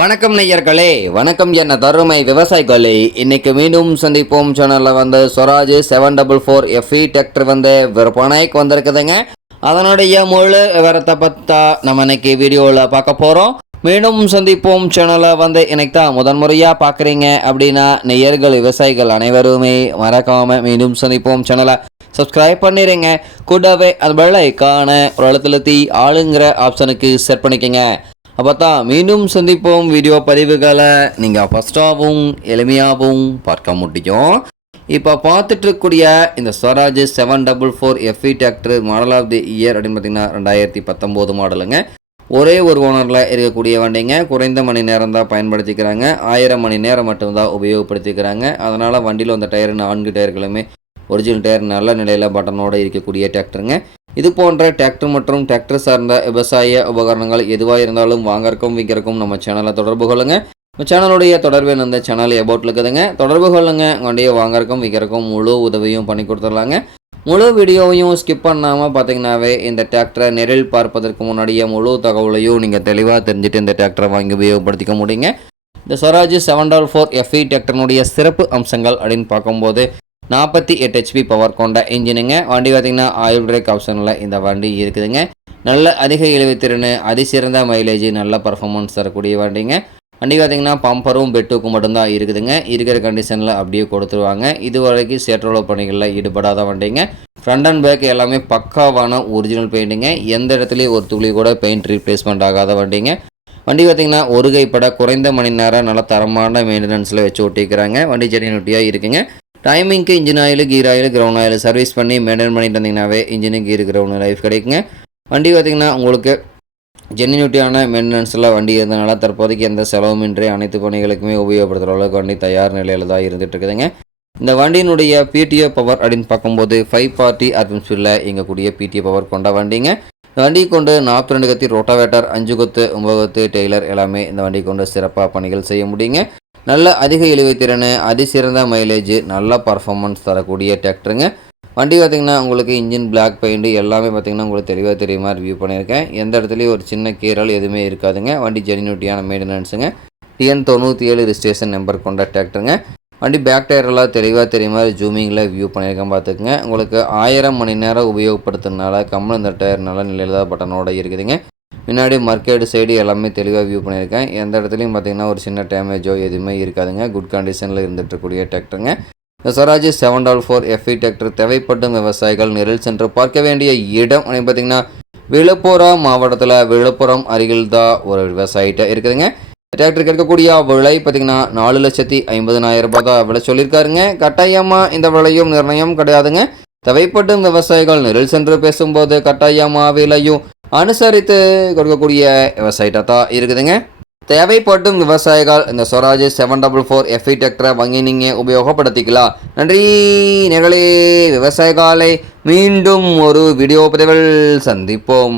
வணக்கம் நெய்யர்களே வணக்கம் என்ன தருமை விவசாயிகளே. இன்னைக்கு மீண்டும் சந்திப்போம். சேனலில் வந்து Swaraj seven double four FE tractor வந்து விற்பனைக்கு வந்திருக்குதுங்க. அதனுடைய முழு விவரத்தை பற்றா நம்ம இன்னைக்கு வீடியோவில் பார்க்க போகிறோம் மீண்டும் சந்திப்போம். சேனலை வந்து இன்னைக்கு தான் முதன்முறையாக பார்க்குறீங்க அப்படின்னா நெய்யர்கள் விவசாயிகள் அனைவருமே மறக்காமல் மீண்டும் சந்திப்போம். சேனலை சப்ஸ்கிரைப் பண்ணிடுங்க கூடவே அது வெள்ளைக்கான ஒரு அழுத்தழுத்தி ஆளுங்கிற ஆப்ஷனுக்கு செட் பண்ணிக்கோங்க. அப்போ தான் மீண்டும் சந்திப்போம் வீடியோ பதிவுகளை. நீங்கள் ஃபஸ்ட்டாகவும் எளிமையாகவும் பார்க்க முடியும். இப்போ பார்த்துட்டு இருக்கக்கூடிய இந்த Swaraj seven double four FE tractor model of the year அப்படின்னு பார்த்தீங்கன்னா ரெண்டாயிரத்தி பத்தொம்போது மாடலுங்க ஒரே ஒரு ஓனரில் இருக்கக்கூடிய வண்டிங்க. குறைந்த மணி நேரம் தான் பயன்படுத்திக்கிறாங்க. ஆயிரம் மணி நேரம் மட்டும்தான் உபயோகப்படுத்திக்கிறாங்க. அதனால் வண்டியில் வந்த டயர் நான்கு டயர்களுமே ஒரிஜினல் டயர் நல்ல நிலையில் பட்டனோடு இருக்கக்கூடிய டிராக்டருங்க இது போன்ற டிராக்டர் மற்றும் டிராக்டர் சார்ந்த விவசாய உபகரணங்கள் எதுவாக இருந்தாலும் வாங்கறக்கும் விற்கிறக்கும் நம்ம சேனலை தொடர்பு கொள்ளுங்க. நம்ம சேனலுடைய தொடர்பு அந்த சேனல் எபோட்டில் இருக்குதுங்க. தொடர்பு கொள்ளுங்க. வண்டியை வாங்கறக்கும் விற்கிறக்கும் முழு உதவியும் பண்ணி கொடுத்துடலாங்க. முழு வீடியோவையும் ஸ்கிப் பண்ணாமல் பார்த்தீங்கன்னாவே இந்த டிராக்டரை நேரில் பார்ப்பதற்கு முன்னாடியே முழு தகவலையும் நீங்கள் தெளிவாக தெரிஞ்சுட்டு இந்த டிராக்டரை வாங்கி உபயோகப்படுத்திக்க முடியுங்க. இந்த Swaraj seven double four FE டிராக்டர்னுடைய சிறப்பு அம்சங்கள் அப்படின்னு பார்க்கும்போது நாற்பத்தி எட்டு ஹெச்பி பவர் கொண்ட இன்ஜினுங்க வண்டி பார்த்திங்கன்னா ஆயில் பிரேக் ஆப்ஷனில் இந்த வண்டி இருக்குதுங்க. நல்ல அதிக இழுவைத்திறன் அதிசிறந்த மைலேஜ் நல்ல பர்ஃபார்மன்ஸ் தரக்கூடிய வண்டிங்க. வண்டி பார்த்திங்கன்னா பம்பரும் பெட்டுக்கும் மட்டும்தான் இருக்குதுங்க. இருக்கிற கண்டிஷனில் அப்படியே கொடுத்துருவாங்க. இது வரைக்கும் சேற்றோல பணிகளில் ஈடுபடாத வண்டிங்க. ஃப்ரண்ட் அண்ட் பேக் எல்லாமே பக்காவான ஒரிஜினல் பெயிண்டிங்க எந்த இடத்துலையும் ஒரு துளி கூட பெயிண்ட் ரீப்ளேஸ்மெண்ட் ஆகாத வண்டிங்க. வண்டி பார்த்திங்கன்னா ஒரு கைப்பட குறைந்த மணி நேரம் நல்ல தரமான மெயின்டெனன்ஸில் வச்சு ஒட்டிக்கிறாங்க. வண்டி ஜெனியூட்டியாக இருக்குங்க. டைமிங்க்கு engine oil gear oil ground oil service பண்ணி மெயின்டைன் பண்ணிட்டு வந்தீங்கன்னாவே இன்ஜினு கீர் கிரவுண்ட் லைஃப் கிடைக்குங்க. வண்டி பார்த்திங்கன்னா உங்களுக்கு ஜென்யூனிட்டியான மெயின்டெனன்ஸில் வண்டி இருந்தனால தற்போதைக்கு எந்த செலவுமின்றி அனைத்து பணிகளுக்குமே உபயோகப்படுத்துகிற அளவுக்கு வண்டி தயார் நிலையில் தான் இருந்துட்டு இருக்குதுங்க. இந்த வண்டியினுடைய பிடிஓ பவர் அப்படின்னு பார்க்கும்போது ஃபைவ் பார்ட்டி அட்மிஸ்பியரில் இயங்கக்கூடிய பிடிஓ பவர் கொண்ட வண்டிங்க. இந்த வண்டி கொண்டு நாற்பத்தி ரெண்டு கத்தி ரோட்டாவேட்டர் அஞ்சு கொத்து ஒம்பது கொத்து டெய்லர் எல்லாமே இந்த வண்டி கொண்டு சிறப்பாக பணிகள் செய்ய முடியுங்க. நல்ல அதிக இழுவைத்திறன் அதிசிறந்த மைலேஜ் நல்ல பர்ஃபார்மன்ஸ் தரக்கூடிய டிராக்டருங்க வண்டி பார்த்திங்கன்னா உங்களுக்கு இன்ஜின் பிளாக் பெயிண்ட் எல்லாமே பார்த்திங்கன்னா உங்களுக்கு தெளிவாக தெரியுமா ரிவ்யூ பண்ணியிருக்கேன். எந்த இடத்துலையும் ஒரு சின்ன கீரல் எதுவுமே இருக்காதுங்க. வண்டி ஜெனியூட்டியான மெயின்டெனன்ஸுங்க டிஎன் தொண்ணூற்றி ஏழு ரிஜிஸ்ட்ரேஷன் நம்பர் கொண்ட டிராக்டருங்க வண்டி பேக் டயரெல்லாம் தெளிவாக தெளிவாக மாதிரி ஜூமிங்கில் வியூ பண்ணியிருக்கேன் பார்த்துக்குங்க உங்களுக்கு ஆயிரம் மணி நேரம் உபயோகப்படுத்துறதுனால கம்மல் இந்த டயர் நல்ல நிலையில் தான் பட்டனோட இருக்குதுங்க. முன்னாடி மார்க்கெட் சைடு எல்லாமே தெளிவாக வியூ பண்ணியிருக்கேன். எந்த இடத்துலையும் பார்த்தீங்கன்னா ஒரு சின்ன டேமேஜோ எதுவுமே இருக்காதுங்க. குட் கண்டிஷனில் இருந்துகிட்ருக்கூடிய டிராக்டருங்க இந்த Swaraj seven double four FE tractor தேவைப்படும் விவசாயிகள் நிரல் சென்று பார்க்க வேண்டிய இடம். பார்த்தீங்கன்னா விழுப்புரம் மாவட்டத்தில் விழுப்புரம் அருகில் தான் ஒரு விவசாயிட்ட இருக்குதுங்க. டிராக்டருக்கு இருக்கக்கூடிய விலை பார்த்தீங்கன்னா நாலு லட்சத்தி ஐம்பதனாயிரம் ரூபாய் தான் விலை சொல்லியிருக்காருங்க. கட்டாயமாக இந்த விலையும் நிர்ணயம் கிடையாதுங்க. தேவைப்படும் விவசாயிகள் நிரல் சென்று பேசும்போது கட்டாயமாக விலையும் அனுசரித்து கொடுக்கக்கூடிய விவசாயிட்ட தான் இருக்குதுங்க. தேவைப்படும் விவசாயிகள் இந்த Swaraj seven double four FE டெக்டரை வாங்கி நீங்கள் உபயோகப்படுத்திக்கலாம். நன்றி நேர்களே. விவசாயிகளை மீண்டும் ஒரு வீடியோ பதிவில் சந்திப்போம்.